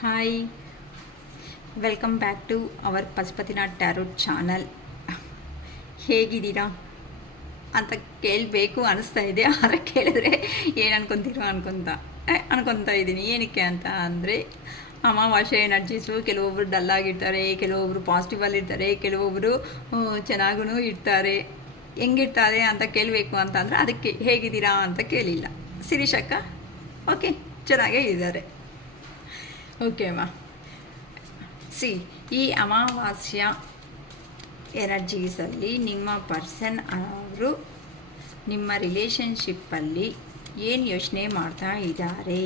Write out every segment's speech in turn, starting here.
Hi, welcome back to our Pashupatinath tarot channel. ಹೇಗಿದ್ದೀರಾ ಅಂತ ಕೇಳಬೇಕು ಅನಿಸ್ತಾ ಇದೆ. ಆದರೆ ಕೇಳಿದ್ರೆ ಏನು ಅನ್ಕೊತೀರೋ ಅನ್ಕೊತಾ ಇದ್ದೀನಿ. ಏನಕ್ಕೆ ಅಂತ ಅಂದರೆ, ಅಮಾವಾಸ್ಯೆ ಎನರ್ಜೀಸು ಕೆಲವೊಬ್ರು ಡಲ್ಲಾಗಿರ್ತಾರೆ, ಕೆಲವೊಬ್ರು ಪಾಸಿಟಿವಲ್ಲಿರ್ತಾರೆ, ಕೆಲವೊಬ್ಬರು ಚೆನ್ನಾಗೂ ಇರ್ತಾರೆ. ಹೆಂಗಿರ್ತಾರೆ ಅಂತ ಕೇಳಬೇಕು ಅಂತ ಅಂದರೆ ಅದಕ್ಕೆ ಹೇಗಿದ್ದೀರಾ ಅಂತ ಕೇಳಿಲ್ಲ. ಶಿರೀಷಕ್ಕ ಓಕೆ, ಚೆನ್ನಾಗೇ ಇದ್ದಾರೆ. ಓಕೆ ಅಮ್ಮ. ಈ ಅಮಾವಾಸ್ಯ ಎನರ್ಜೀಸಲ್ಲಿ ನಿಮ್ಮ ಪರ್ಸನ್ ಅವರು ನಿಮ್ಮ ರಿಲೇಷನ್ಶಿಪ್ಪಲ್ಲಿ ಏನು ಯೋಚನೆ ಮಾಡ್ತಾ ಇದ್ದಾರೆ,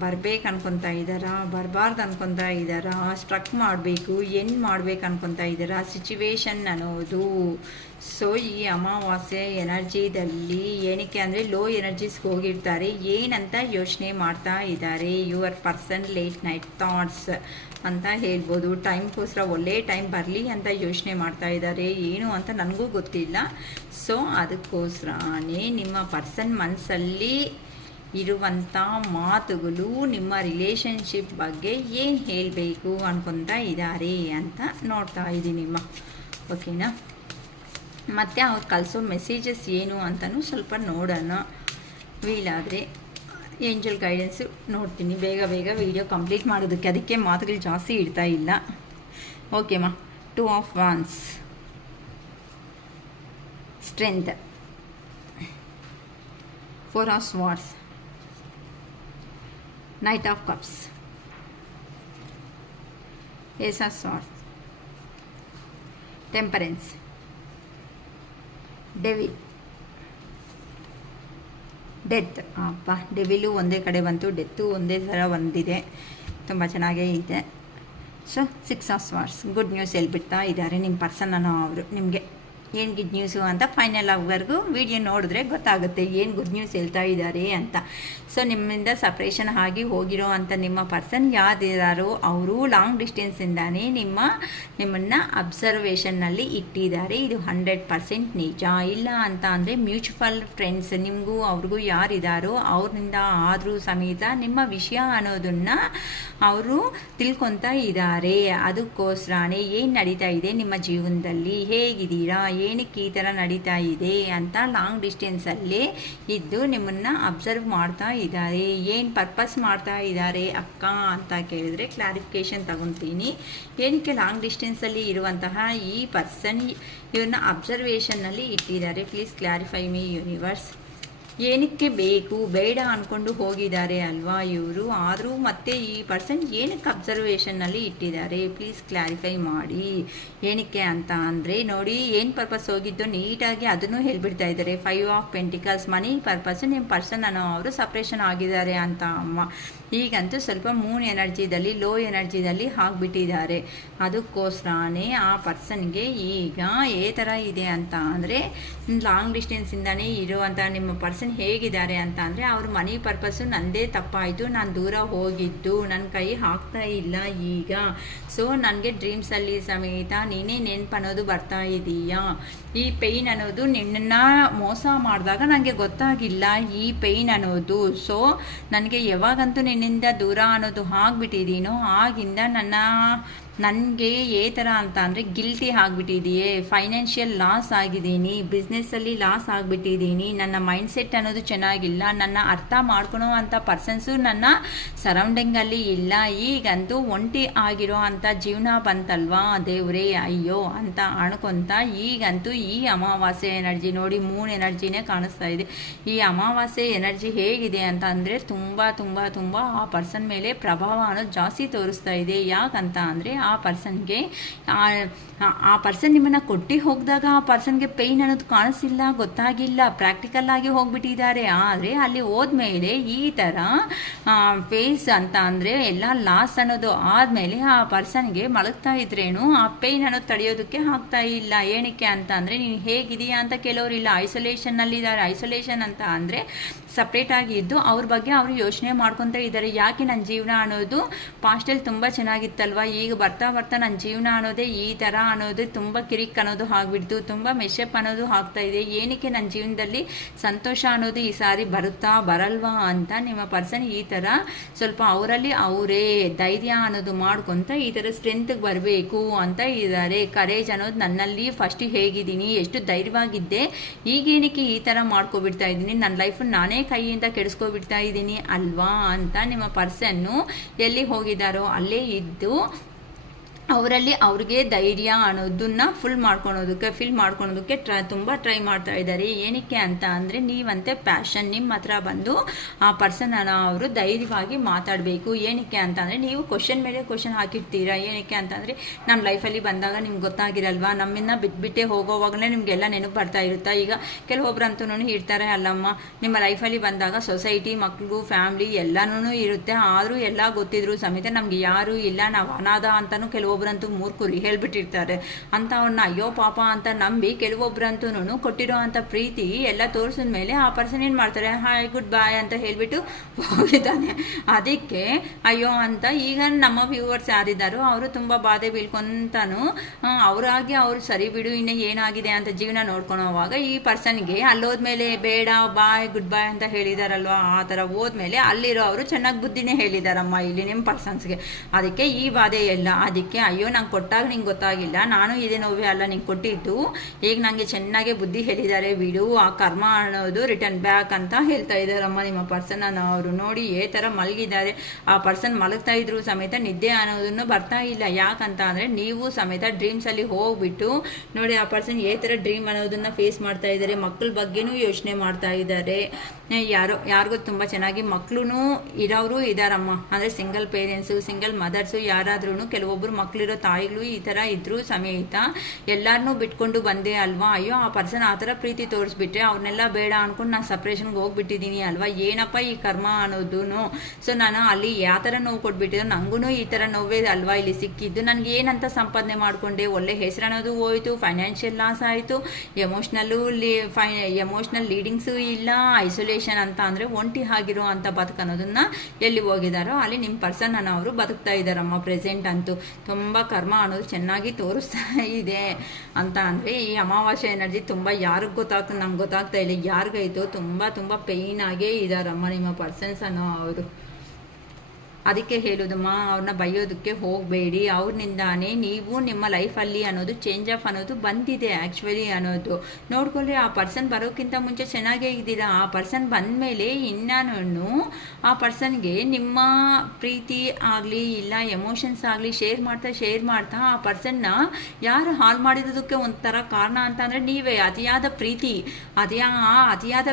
ಬರ್ಬೇಕು ಅನ್ಕೊತಾ ಇದ್ದಾರಾ, ಬರಬಾರ್ದು ಅನ್ಕೊತಾ ಇದ್ದಾರಾ, ಸ್ಟ್ರಕ್ ಮಾಡಬೇಕು, ಏನು ಮಾಡ್ಬೇಕು ಅನ್ಕೊತಾ ಇದ್ದಾರಾ, ಸಿಚುವೇಶನ್ ಅನ್ನೋದು. ಸೊ ಈ ಅಮಾವಾಸ್ಯೆ ಎನರ್ಜಿದಲ್ಲಿ ಏನಕ್ಕೆ ಅಂದರೆ ಲೋ ಎನರ್ಜೀಸ್ಗೆ ಹೋಗಿರ್ತಾರೆ, ಏನಂತ ಯೋಚನೆ ಮಾಡ್ತಾ ಇದ್ದಾರೆ. Your person late night thoughts ಅಂತ ಹೇಳ್ಬೋದು. ಟೈಮ್ಗೋಸ್ಕರ ಒಳ್ಳೆ ಟೈಮ್ ಬರಲಿ ಅಂತ ಯೋಚನೆ ಮಾಡ್ತಾ ಇದ್ದಾರೆ. ಏನು ಅಂತ ನನಗೂ ಗೊತ್ತಿಲ್ಲ. ಸೊ ಅದಕ್ಕೋಸ್ಕರನೇ ನಿಮ್ಮ ಪರ್ಸನ್ ಮನಸ್ಸಲ್ಲಿ ಇರುವಂಥ ಮಾತುಗಳು ನಿಮ್ಮ ರಿಲೇಷನ್ಶಿಪ್ ಬಗ್ಗೆ ಏನು ಹೇಳಬೇಕು ಅನ್ಕೊತಾ ಇದ್ದಾರೆ ಅಂತ ನೋಡ್ತಾ ಇದ್ದೀನಿಮ್ಮ. ಓಕೆನಾ? ಮತ್ತು ಅವ್ರು ಕಳಿಸೋ ಮೆಸೇಜಸ್ ಏನು ಅಂತಲೂ ಸ್ವಲ್ಪ ನೋಡೋಣ. ವೀಲಾದರೆ ಏಂಜಲ್ ಗೈಡೆನ್ಸು ನೋಡ್ತೀನಿ. ಬೇಗ ವೀಡಿಯೋ ಕಂಪ್ಲೀಟ್ ಮಾಡೋದಕ್ಕೆ, ಅದಕ್ಕೆ ಮಾತುಗಳು ಜಾಸ್ತಿ ಇಡ್ತಾ ಇಲ್ಲ. ಓಕೆಮ್ಮ. 2 of Wands, strength, 4 of Swords, Knight of Cups, Ace of Swords, Temperance, devil, death. ಅಪ್ಪ, ಡೆವಿಲು ಒಂದೇ ಕಡೆ ಬಂತು, ಡೆತ್ತು ಒಂದೇ ಥರ ಬಂದಿದೆ. ತುಂಬ ಚೆನ್ನಾಗೇ ಇದೆ. So 6 of Swords, good news ಹೇಳ್ಬಿಡ್ತಾ ಇದ್ದಾರೆ ನಿಮ್ಮ ಪರ್ಸನ್ ಅನ್ನೋ ಅವರು. ನಿಮಗೆ ಏನು ಗುಡ್ ನ್ಯೂಸು ಅಂತ ಫೈನಲ್ ಆಗೋವರೆಗೂ ವಿಡಿಯೋ ನೋಡಿದ್ರೆ ಗೊತ್ತಾಗುತ್ತೆ ಏನು ಗುಡ್ ನ್ಯೂಸ್ ಹೇಳ್ತಾ ಇದ್ದಾರೆ ಅಂತ. ಸೊ ನಿಮ್ಮಿಂದ ಸಪ್ರೇಷನ್ ಆಗಿ ಹೋಗಿರೋ ಅಂಥ ನಿಮ್ಮ ಪರ್ಸನ್ ಯಾರಿದ್ದಾರೋ ಅವರು ಲಾಂಗ್ ಡಿಸ್ಟೆನ್ಸಿಂದಾನೇ ನಿಮ್ಮನ್ನು ಅಬ್ಸರ್ವೇಷನ್ನಲ್ಲಿ ಇಟ್ಟಿದ್ದಾರೆ. ಇದು 100% ನಿಜ. ಇಲ್ಲ ಅಂತ ಅಂದರೆ ಮ್ಯೂಚುವಲ್ ಫ್ರೆಂಡ್ಸ್ ನಿಮಗೂ ಅವ್ರಿಗೂ ಯಾರಿದ್ದಾರೋ ಅವ್ರಿಂದ ಆದರೂ ಸಮೇತ ನಿಮ್ಮ ವಿಷಯ ಅನ್ನೋದನ್ನು ಅವರು ತಿಳ್ಕೊತಾ ಇದ್ದಾರೆ. ಅದಕ್ಕೋಸ್ಕರನೇ ಏನು ನಡೀತಾ ಇದೆ ನಿಮ್ಮ ಜೀವನದಲ್ಲಿ, ಹೇಗಿದ್ದೀರಾ, ಏನಕ್ಕೆ ಈ ಥರ ನಡೀತಾ ಇದೆ ಅಂತ ಲಾಂಗ್ ಡಿಸ್ಟೆನ್ಸಲ್ಲೇ ಇದ್ದು ನಿಮ್ಮನ್ನು ಅಬ್ಸರ್ವ್ ಮಾಡ್ತಾ ಇದ್ದಾರೆ. ಏನು ಪರ್ಪಸ್ ಮಾಡ್ತಾ ಇದ್ದಾರೆ ಅಕ್ಕ ಅಂತ ಕೇಳಿದ್ರೆ ಕ್ಲಾರಿಫಿಕೇಷನ್ ತಗೊತೀನಿ. ಏನಕ್ಕೆ ಲಾಂಗ್ ಡಿಸ್ಟೆನ್ಸಲ್ಲಿ ಇರುವಂತಹ ಈ ಪರ್ಸನ್ ಇವ್ರನ್ನ ಅಬ್ಸರ್ವೇಷನ್ನಲ್ಲಿ ಇಟ್ಟಿದ್ದಾರೆ? Please clarify me universe. ಏನಕ್ಕೆ ಬೇಕು ಬೇಡ ಅಂದ್ಕೊಂಡು ಹೋಗಿದ್ದಾರೆ ಅಲ್ವಾ ಇವರು, ಆದರೂ ಮತ್ತೆ ಈ ಪರ್ಸನ್ ಏನಕ್ಕೆ ಅಬ್ಸರ್ವೇಷನ್ನಲ್ಲಿ ಇಟ್ಟಿದ್ದಾರೆ? ಪ್ಲೀಸ್ ಕ್ಲಾರಿಫೈ ಮಾಡಿ. ಏನಕ್ಕೆ ಅಂತ ಅಂದರೆ ನೋಡಿ, ಏನು ಪರ್ಪಸ್ ಹೋಗಿದ್ದು ನೀಟಾಗಿ ಅದನ್ನು ಹೇಳ್ಬಿಡ್ತಾ ಇದ್ದಾರೆ. 5 of Pentacles, ಮನಿ ಪರ್ಪಸ್ಸು ನಿಮ್ಮ ಪರ್ಸನ್ ಅನ್ನೋ ಅವರು ಸಪ್ರೇಷನ್ ಆಗಿದ್ದಾರೆ ಅಂತ ಅಮ್ಮ. ಈಗಂತೂ ಸ್ವಲ್ಪ ಮೂನ್ ಎನರ್ಜಿದಲ್ಲಿ ಲೋ ಎನರ್ಜಿದಲ್ಲಿ ಆಗಿಬಿಟ್ಟಿದ್ದಾರೆ. ಅದಕ್ಕೋಸ್ಕರನೇ ಆ ಪರ್ಸನ್ಗೆ ಈಗ ಏ ಥರ ಇದೆ ಅಂತ ಅಂದರೆ ಲಾಂಗ್ ಡಿಸ್ಟೆನ್ಸಿಂದನೇ ಇರುವಂಥ ನಿಮ್ಮ ಪರ್ಸನ್ ಹೇಗಿದ್ದಾರೆ ಅಂತ ಅಂದರೆ ಅವ್ರ ಮನಿ ಪರ್ಪಸ್ಸು ನಂದೇ ತಪ್ಪಾಯಿತು, ನಾನು ದೂರ ಹೋಗಿದ್ದು ನನ್ನ ಕೈ ಹಾಕ್ತಾ ಇಲ್ಲ ಈಗ. ಸೊ ನನಗೆ ಡ್ರೀಮ್ಸಲ್ಲಿ ಸಮೇತ ನೀನೇ ನೆನಪು ಅನ್ನೋದು ಬರ್ತಾ ಇದೀಯಾ. ಈ ಪೇಯ್ನ್ ಅನ್ನೋದು ನಿನ್ನನ್ನು ಮೋಸ ಮಾಡಿದಾಗ ನನಗೆ ಗೊತ್ತಾಗಿಲ್ಲ ಈ ಪೇಯ್ನ್ ಅನ್ನೋದು. ಸೊ ನನಗೆ ಯಾವಾಗಂತೂ ನಿನ್ನಿಂದ ದೂರ ಅನ್ನೋದು ಆಗಿಬಿಟ್ಟಿದ್ದೀನೋ ಆಗಿಂದ ನನಗೆ ಏ ಥರ ಅಂತ ಅಂದರೆ ಗಿಲ್ಟಿ ಆಗಿಬಿಟ್ಟಿದೆಯೇ, ಫೈನಾನ್ಷಿಯಲ್ ಲಾಸ್ ಆಗಿದ್ದೀನಿ, ಬಿಸ್ನೆಸ್ಸಲ್ಲಿ ಲಾಸ್ ಆಗಿಬಿಟ್ಟಿದ್ದೀನಿ, ನನ್ನ ಮೈಂಡ್ಸೆಟ್ ಅನ್ನೋದು ಚೆನ್ನಾಗಿಲ್ಲ, ನನ್ನ ಅರ್ಥ ಮಾಡ್ಕೊಳೋ ಅಂಥ ಪರ್ಸನ್ಸು ನನ್ನ ಸರೌಂಡಿಂಗಲ್ಲಿ ಇಲ್ಲ. ಈಗಂತೂ ಒಂಟಿ ಆಗಿರೋ ಅಂಥ ಜೀವನ ಬಂತಲ್ವಾ ದೇವ್ರೇ, ಅಯ್ಯೋ ಅಂತ ಅನ್ಕೊತ ಈಗಂತೂ ಈ ಅಮಾವಾಸ್ಯೆ ಎನರ್ಜಿ ನೋಡಿ, ಮೂನ್ ಎನರ್ಜಿನೇ ಕಾಣಿಸ್ತಾ ಇದೆ. ಈ ಅಮಾವಾಸ್ಯೆ ಎನರ್ಜಿ ಹೇಗಿದೆ ಅಂತ ಅಂದರೆ ತುಂಬ ಆ ಪರ್ಸನ್ ಮೇಲೆ ಪ್ರಭಾವ ಅನ್ನೋದು ಜಾಸ್ತಿ ತೋರಿಸ್ತಾ ಇದೆ. ಯಾಕಂತ ಅಂದರೆ ಆ ಪರ್ಸನ್ ನಿಮ್ಮನ್ನು ಕೊಟ್ಟು ಹೋಗಿದಾಗ ಆ ಪರ್ಸನ್ಗೆ ಪೇಯ್ನ್ ಅನ್ನೋದು ಕಾಣಿಸಿಲ್ಲ, ಗೊತ್ತಾಗಿಲ್ಲ, ಪ್ರಾಕ್ಟಿಕಲ್ ಆಗಿ ಹೋಗ್ಬಿಟ್ಟಿದ್ದಾರೆ. ಆದರೆ ಅಲ್ಲಿ ಹೋದ್ಮೇಲೆ ಈ ಥರ ಫೇಸ್ ಅಂತ ಅಂದರೆ ಎಲ್ಲ ಲಾಸ್ ಅನ್ನೋದು ಆದಮೇಲೆ ಆ ಪರ್ಸನ್ಗೆ ಮಲಗ್ತಾ ಇದ್ರೇನು ಆ ಪೇಯ್ನ್ ಅನ್ನೋದು ತಡೆಯೋದಕ್ಕೆ ಆಗ್ತಾ ಇಲ್ಲ. ಏನಕ್ಕೆ ಅಂತ ಅಂದರೆ ನೀನು ಹೇಗಿದೆಯಾ ಅಂತ ಕೆಲವರಿಲ್ಲ, ಐಸೋಲೇಷನ್ನಲ್ಲಿದ್ದಾರೆ. ಐಸೋಲೇಷನ್ ಅಂತ ಅಂದರೆ ಸಪ್ರೇಟಾಗಿ ಇದ್ದು ಅವ್ರ ಬಗ್ಗೆ ಅವರು ಯೋಚನೆ ಮಾಡ್ಕೊತಾ ಇದ್ದಾರೆ. ಯಾಕೆ ನನ್ನ ಜೀವನ ಅನ್ನೋದು ಪಾಸ್ಟಲ್ಲಿ ತುಂಬ ಚೆನ್ನಾಗಿತ್ತಲ್ವ, ಈಗ ಬರ್ತಾ ಬರ್ತಾ ನನ್ನ ಜೀವನ ಅನ್ನೋದೇ ಈ ಥರ ಅನ್ನೋದು ತುಂಬ ಕಿರಿಕ್ ಅನ್ನೋದು ಆಗಿಬಿಡ್ತು, ತುಂಬ ಮೆಶಪ್ ಅನ್ನೋದು ಆಗ್ತಾ ಇದೆ. ಏನಕ್ಕೆ ನನ್ನ ಜೀವನದಲ್ಲಿ ಸಂತೋಷ ಅನ್ನೋದು ಈ ಸಾರಿ ಬರುತ್ತಾ ಬರಲ್ವಾ ಅಂತ ನಿಮ್ಮ ಪರ್ಸನ್ ಈ ಥರ ಸ್ವಲ್ಪ ಅವರಲ್ಲಿ ಅವರೇ ಧೈರ್ಯ ಅನ್ನೋದು ಮಾಡ್ಕೊತ ಈ ಥರ ಸ್ಟ್ರೆಂತ್ಗೆ ಬರಬೇಕು ಅಂತ ಇದ್ದಾರೆ. ಕರೇಜ್ ಅನ್ನೋದು ನನ್ನಲ್ಲಿ ಫಸ್ಟ್ ಹೇಗಿದ್ದೀನಿ, ಎಷ್ಟು ಧೈರ್ಯವಾಗಿದ್ದೆ, ಈಗೇನಕ್ಕೆ ಈ ಥರ ಮಾಡ್ಕೊಬಿಡ್ತಾ ಇದ್ದೀನಿ, ನನ್ನ ಲೈಫನ್ನು ನಾನೇ ಕೈಯಿಂದ ಕೆಡಿಸ್ಕೊಬಿಡ್ತಾ ಇದ್ದೀನಿ ಅಲ್ವಾ ಅಂತ ನಿಮ್ಮ ಪರ್ಸನ್ನು ಎಲ್ಲಿ ಹೋಗಿದ್ದಾರೋ ಅಲ್ಲೇ ಇದ್ದು ಅವರಲ್ಲಿ ಅವ್ರಿಗೆ ಧೈರ್ಯ ಅನ್ನೋದನ್ನ ಫಿಲ್ ಮಾಡ್ಕೊಳೋದಕ್ಕೆ ತುಂಬ ಟ್ರೈ ಮಾಡ್ತಾ ಇದ್ದಾರೆ. ಏನಕ್ಕೆ ಅಂತ ಅಂದರೆ ನೀವಂತೆ ಪ್ಯಾಷನ್ ನಿಮ್ಮ ಹತ್ರ ಬಂದು ಆ ಪರ್ಸನನ್ನು ಅವರು ಧೈರ್ಯವಾಗಿ ಮಾತಾಡಬೇಕು. ಏನಕ್ಕೆ ಅಂತ ಅಂದರೆ ನೀವು ಕ್ವಶನ್ ಮೇಲೆ ಕ್ವಶನ್ ಹಾಕಿರ್ತೀರಾ. ಏನಕ್ಕೆ ಅಂತಂದರೆ ನಮ್ಮ ಲೈಫಲ್ಲಿ ಬಂದಾಗ ನಿಮ್ಗೆ ಗೊತ್ತಾಗಿರಲ್ವಾ, ನಮ್ಮನ್ನ ಬಿಟ್ಬಿಟ್ಟೆ ಹೋಗೋವಾಗಲೇ ನಿಮಗೆಲ್ಲ ನೆನಪು ಬರ್ತಾ ಇರುತ್ತಾ. ಈಗ ಕೆಲವೊಬ್ರಂತೂ ಇರ್ತಾರೆ, ಅಲ್ಲಮ್ಮ ನಿಮ್ಮ ಲೈಫಲ್ಲಿ ಬಂದಾಗ ಸೊಸೈಟಿ, ಮಕ್ಕಳು, ಫ್ಯಾಮ್ಲಿ ಎಲ್ಲನೂ ಇರುತ್ತೆ, ಆದರೂ ಎಲ್ಲ ಗೊತ್ತಿದ್ರು ಸಮೇತ ನಮಗೆ ಯಾರೂ ಇಲ್ಲ, ನಾವು ಅನಾಥ ಅಂತಲೂ ಕೆಲವೊಬ್ಬರಂತೂ ಮೂರ್ಖರು ಹೇಳ್ಬಿಟ್ಟಿರ್ತಾರೆ. ಅಂಥವ್ರನ್ನ ಅಯ್ಯೋ ಪಾಪ ಅಂತ ನಂಬಿ ಕೆಲವೊಬ್ರಂತೂ ಕೊಟ್ಟಿರೋ ಅಂಥ ಪ್ರೀತಿ ಎಲ್ಲ ತೋರಿಸಿದ ಮೇಲೆ ಆ ಪರ್ಸನ್ ಏನು ಮಾಡ್ತಾರೆ, ಹಾಯ್ ಗುಡ್ ಬಾಯ್ ಅಂತ ಹೇಳಿಬಿಟ್ಟು ಹೋಗಿದ್ದಾನೆ. ಅದಕ್ಕೆ ಅಯ್ಯೋ ಅಂತ ಈಗ ನಮ್ಮ ವ್ಯೂವರ್ಸ್ ಯಾರಿದ್ದಾರೋ ಅವರು ತುಂಬ ಬಾಧೆ ಬೀಳ್ಕೊಂತಾನು ಅವರಾಗಿ ಅವರು ಸರಿ ಬಿಡು ಇನ್ನು ಏನಾಗಿದೆ ಅಂತ ಜೀವನ ನೋಡ್ಕೊಳೋವಾಗ ಈ ಪರ್ಸನ್ಗೆ ಅಲ್ಲೋದ್ಮೇಲೆ ಬೇಡ ಬಾಯ್ ಗುಡ್ ಬಾಯ್ ಅಂತ ಹೇಳಿದಾರಲ್ವ, ಆ ಥರ ಹೋದ್ಮೇಲೆ ಅಲ್ಲಿರೋ ಅವರು ಚೆನ್ನಾಗಿ ಬುದ್ಧಿನೇ ಹೇಳಿದಾರಮ್ಮ ಇಲ್ಲಿ ನಿಮ್ಮ ಪರ್ಸನ್ಸ್ಗೆ. ಅದಕ್ಕೆ ಈ ಬಾಧೆ ಎಲ್ಲ. ಅದಕ್ಕೆ ಅಯ್ಯೋ ನಂಗೆ ಕೊಟ್ಟಾಗ ನಿಂಗೆ ಗೊತ್ತಾಗಿಲ್ಲ, ನಾನು ಇದೇ ನೋವೇ ಅಲ್ಲ ನಿಂಗೆ ಕೊಟ್ಟಿದ್ದು, ಈಗ ನನಗೆ ಚೆನ್ನಾಗಿ ಬುದ್ಧಿ ಹೇಳಿದ್ದಾರೆ ಬಿಡು, ಆ ಕರ್ಮ ಅನ್ನೋದು ರಿಟರ್ನ್ ಬ್ಯಾಕ್ ಅಂತ ಹೇಳ್ತಾ ಇದ್ದಾರಮ್ಮ ನಿಮ್ಮ ಪರ್ಸನನ್ನು. ಅವರು ನೋಡಿ ಏ ಥರ ಮಲಗಿದ್ದಾರೆ, ಆ ಪರ್ಸನ್ ಮಲಗ್ತಾ ಇದ್ರು ಸಮೇತ ನಿದ್ದೆ ಅನ್ನೋದನ್ನು ಬರ್ತಾ ಇಲ್ಲ. ಯಾಕಂತ ಅಂದರೆ ನೀವು ಸಮೇತ ಡ್ರೀಮ್ಸಲ್ಲಿ ಹೋಗ್ಬಿಟ್ಟು ನೋಡಿ ಆ ಪರ್ಸನ್ ಏ ಥರ ಡ್ರೀಮ್ ಅನ್ನೋದನ್ನು ಫೇಸ್ ಮಾಡ್ತಾ ಇದ್ದಾರೆ. ಮಕ್ಕಳ ಬಗ್ಗೆನೂ ಯೋಚನೆ ಮಾಡ್ತಾ ಇದ್ದಾರೆ. ಯಾರಿಗೂ ತುಂಬ ಚೆನ್ನಾಗಿ ಮಕ್ಕಳು ಇರೋರು ಇದ್ದಾರಮ್ಮ, ಅಂದರೆ ಸಿಂಗಲ್ ಪೇರೆಂಟ್ಸು, ಸಿಂಗಲ್ ಮದರ್ಸು ಯಾರಾದ್ರೂ ಕೆಲವೊಬ್ಬರು ಮಕ್ಕಳಿರೋ ತಾಯಿಗಳು ಈ ಥರ ಇದ್ರೂ ಸಮೇತ ಎಲ್ಲರನ್ನೂ ಬಿಟ್ಕೊಂಡು ಬಂದೆ ಅಲ್ವಾ. ಅಯ್ಯೋ ಆ ಪರ್ಸನ್ ಆ ಥರ ಪ್ರೀತಿ ತೋರಿಸ್ಬಿಟ್ರೆ ಅವ್ರನ್ನೆಲ್ಲ ಬೇಡ ಅಂದ್ಕೊಂಡು ನಾನು ಸಪ್ರೇಷನ್ಗೆ ಹೋಗ್ಬಿಟ್ಟಿದ್ದೀನಿ ಅಲ್ವಾ, ಏನಪ್ಪ ಈ ಕರ್ಮ ಅನ್ನೋದು. ಸೊ ನಾನು ಅಲ್ಲಿ ಯಾವ ಥರ ನೋವು ಕೊಟ್ಬಿಟ್ಟಿದ್ದು, ನನಗೂ ಈ ಥರ ನೋವೇ ಅಲ್ವಾ ಇಲ್ಲಿ ಸಿಕ್ಕಿದ್ದು, ನನಗೆ ಏನಂತ ಸಂಪಾದನೆ ಮಾಡಿಕೊಂಡೆ, ಒಳ್ಳೆ ಹೆಸರು ಅನ್ನೋದು ಹೋಯಿತು, ಫೈನಾನ್ಷಿಯಲ್ ಲಾಸ್ ಆಯಿತು, ಎಮೋಷ್ನಲ್ ಲೀಡಿಂಗ್ಸು ಇಲ್ಲ, ಐಸೋಲೇಷನ್ ಅಂತ ಅಂದರೆ ಒಂಟಿ ಆಗಿರೋ ಅಂಥ ಬದುಕು ಅನ್ನೋದನ್ನು ಎಲ್ಲಿ ಹೋಗಿದ್ದಾರೋ ಅಲ್ಲಿ ನಿಮ್ಮ ಪರ್ಸನನ್ನು ಅವರು ಬದುಕ್ತಾ ಇದ್ದಾರಮ್ಮ. ಪ್ರೆಸೆಂಟ್ ಅಂತೂ ತುಂಬ ಕರ್ಮ ಅನ್ನೋದು ಚೆನ್ನಾಗಿ ತೋರಿಸ್ತಾ ಇದೆ. ಅಂತ ಅಂದರೆ ಈ ಅಮಾವಾಸ್ಯೆ ಎನರ್ಜಿ ತುಂಬ ಯಾರಿಗೆ ಗೊತ್ತಾಗ್ತದೆ ನಂಗೆ ಗೊತ್ತಾಗ್ತಾ ಇಲ್ಲ, ಯಾರಿಗಾಯ್ತು ತುಂಬ ಪೇಯ್ನ್ ಆಗೇ ಇದ್ದಾರಮ್ಮ ನಿಮ್ಮ ಪರ್ಸನ್ಸ್ ಅನ್ನೋ ಅವರು. ಅದಕ್ಕೆ ಹೇಳೋದಮ್ಮ, ಅವ್ರನ್ನ ಬೈಯೋದಕ್ಕೆ ಹೋಗಬೇಡಿ, ಅವ್ರನಿಂದಾನೇ ನೀವು ನಿಮ್ಮ ಲೈಫಲ್ಲಿ ಅನ್ನೋದು ಚೇಂಜ್ ಆಫ್ ಅನ್ನೋದು ಬಂದಿದೆ ಆ್ಯಕ್ಚುಲಿ ಅನ್ನೋದು ನೋಡ್ಕೊಳ್ಳಿ. ಆ ಪರ್ಸನ್ ಬರೋಕ್ಕಿಂತ ಮುಂಚೆ ಚೆನ್ನಾಗೇ ಇದ್ದೀರಾ, ಆ ಪರ್ಸನ್ ಬಂದಮೇಲೆ ಇನ್ನೂ ಆ ಪರ್ಸನ್ಗೆ ನಿಮ್ಮ ಪ್ರೀತಿ ಆಗಲಿ ಇಲ್ಲ ಎಮೋಷನ್ಸ್ ಆಗಲಿ ಶೇರ್ ಮಾಡ್ತಾ ಆ ಪರ್ಸನ್ನ ಯಾರು ಹಾಳು ಮಾಡಿರೋದಕ್ಕೆ ಒಂಥರ ಕಾರಣ ಅಂತ ಅಂದರೆ ನೀವೇ. ಅತಿಯಾದ